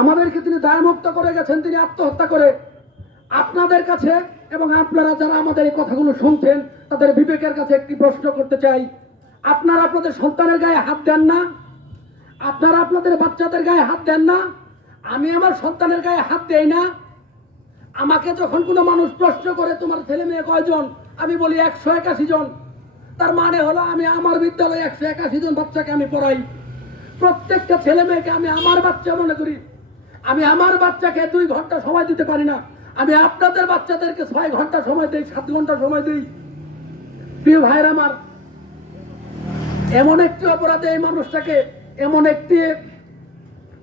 আমাদেরকে তিনি দায়মুক্ত করে গেছেন, তিনি আত্মহত্যা করে। আপনাদের কাছে এবং আপনারা যারা আমাদের এই কথাগুলো শুনছেন, তাদের বিবেকের কাছে একটি প্রশ্ন করতে চাই। আপনারা আপনাদের সন্তানের গায়ে হাত দেন না? আপনারা আপনাদের বাচ্চাদের গায়ে হাত দেন না? আমি আমার সন্তানের গায়ে হাত দেই না? আমাকে যখন কোনো মানুষ প্রশ্ন করে, তোমার ছেলে মেয়ে কয়জন? আমি বলি, একশো একাশি জন। তার মানে হলো, আমি আমার বিদ্যালয়ে একশো একাশি জন বাচ্চাকে আমি পড়াই। প্রত্যেকটা ছেলে মেয়েকে আমি আমার বাচ্চা মনে করি। আমি আমার বাচ্চাকে দুই ঘণ্টা সময় দিতে পারি না। আমি আপনাদের বাচ্চাদেরকে ছয় ঘণ্টা সময় দিই, সাত ঘণ্টা সময় দিই। প্রিয় ভাইয়ের আমার, এমন একটি অপরাধে এই মানুষটাকে, এমন একটি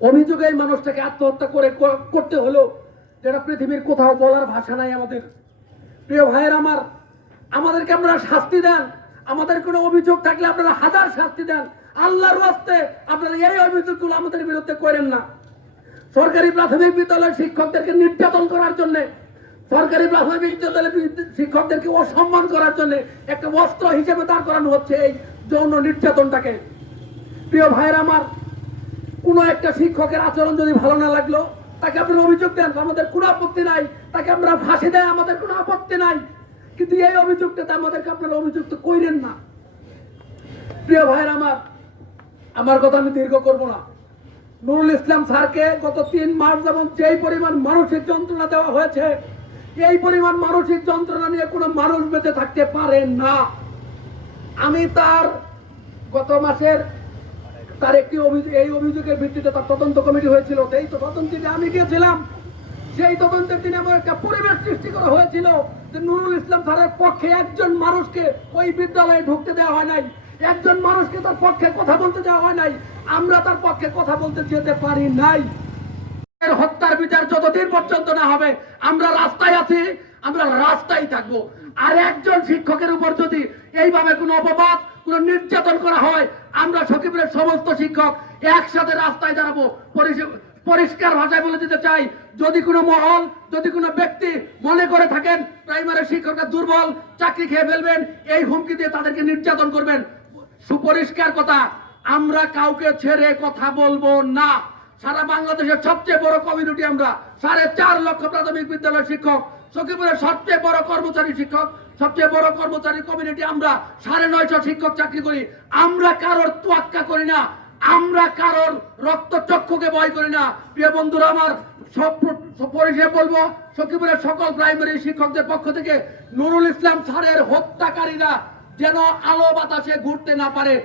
অভিযোগে এই মানুষটাকে আত্মহত্যা করে করতে হলো যেটা পৃথিবীর কোথাও বলার ভাষা নাই আমাদের। প্রিয় ভাইয়ের আমার, আমাদেরকে আপনারা শাস্তি দেন। আমাদের কোনো অভিযোগ থাকলে আপনারা হাজার শাস্তি দেন। আল্লাহর রাস্তে আপনারা এই অভিযোগগুলো আমাদের বিরুদ্ধে করেন না। সরকারি প্রাথমিক বিদ্যালয়ের শিক্ষকদেরকে নির্যাতন করার জন্য, সরকারি প্রাথমিক বিদ্যালয়ের বিদ- শিক্ষকদেরকে অসম্মান করার জন্য একটা অস্ত্র হিসেবে দাঁড় করানো হচ্ছে এই যৌন নির্যাতনটাকে। প্রিয় ভাইয়ের আমার, কোনো একটা শিক্ষকের আচরণ যদি ভালো না লাগল, তাকে আপনারা অভিযোগ দেন, আমাদের কোনো আপত্তি নাই, তাকে আপনারা ফাঁসি দেয় আমাদের কোনো আপত্তি নাই। কিন্তু এই অভিযোগটাতে আমাদেরকে আপনারা অভিযুক্ত কইরেন না। প্রিয় ভাইয়ের আমার আমার কথা আমি দীর্ঘ করব না। নুরুল ইসলাম স্যারকে গত তিন মাস যেমন যেই পরিমাণ মানসিক যন্ত্রণা দেওয়া হয়েছে, এই পরিমাণ মানসিক যন্ত্রণা নিয়ে কোনো মানুষ বেঁচে থাকতে পারে না। আমি তার গত মাসের তার একটি অভিযোগ এই অভিযোগের ভিত্তিতে তার তদন্ত কমিটি হয়েছিল। সেই তদন্তে আমি গিয়েছিলাম। সেই তদন্তের দিনে আমার একটা পরিবেশ সৃষ্টি করা হয়েছিল যে নুরুল ইসলাম স্যারের পক্ষে একজন মানুষকে ওই বিদ্যালয়ে ঢুকতে দেওয়া হয় নাই। একজন মানুষকে তার পক্ষে কথা বলতে দেওয়া হয় নাই। আমরা তার পক্ষে কথা বলতে যেতে পারি নাই। হত্যার বিচার যতদিন পর্যন্ত না হবে, আমরা রাস্তায় আছি, আমরা রাস্তায় থাকব। আর একজন শিক্ষকের উপর যদি এইভাবে কোনো অপবাদ, কোনো নির্যাতন করা হয়, আমরা সকিপুরের সমস্ত শিক্ষক একসাথে রাস্তায় দাঁড়াবো। পরিষ্কার ভাষায় বলে দিতে চাই, যদি কোনো মহল, যদি কোনো ব্যক্তি মনে করে থাকেন, প্রাইমারি শিক্ষকরা দুর্বল, চাকরি খেয়ে ফেলবেন, এই হুমকি দিয়ে তাদেরকে নির্যাতন করবেন সুপরিষ্কার কথা, আমরা কাউকে ছেড়ে কথা বলব না। সারা বাংলাদেশের সবচেয়ে বড় কমিউনিটি আমরা, সাড়ে চার লক্ষ প্রাথমিক বিদ্যালয়ের শিক্ষক, সখীপুরের সবচেয়ে বড় কর্মচারী শিক্ষক, সবচেয়ে বড় কর্মচারী কমিউনিটি আমরা, সাড়ে নয়শো শিক্ষক চাকরি করি। আমরা কারোর তোয়াক্কা করি না, আমরা কারোর রক্ত চক্ষুকে ভয় করি না। প্রিয় বন্ধুরা, আমার সব পরিষেবা বলব, সখীপুরের সকল প্রাইমারি শিক্ষকদের পক্ষ থেকে নুরুল ইসলাম স্যারের হত্যাকারীরা যেন আলো বাতাসে ঘুরতে না পারে।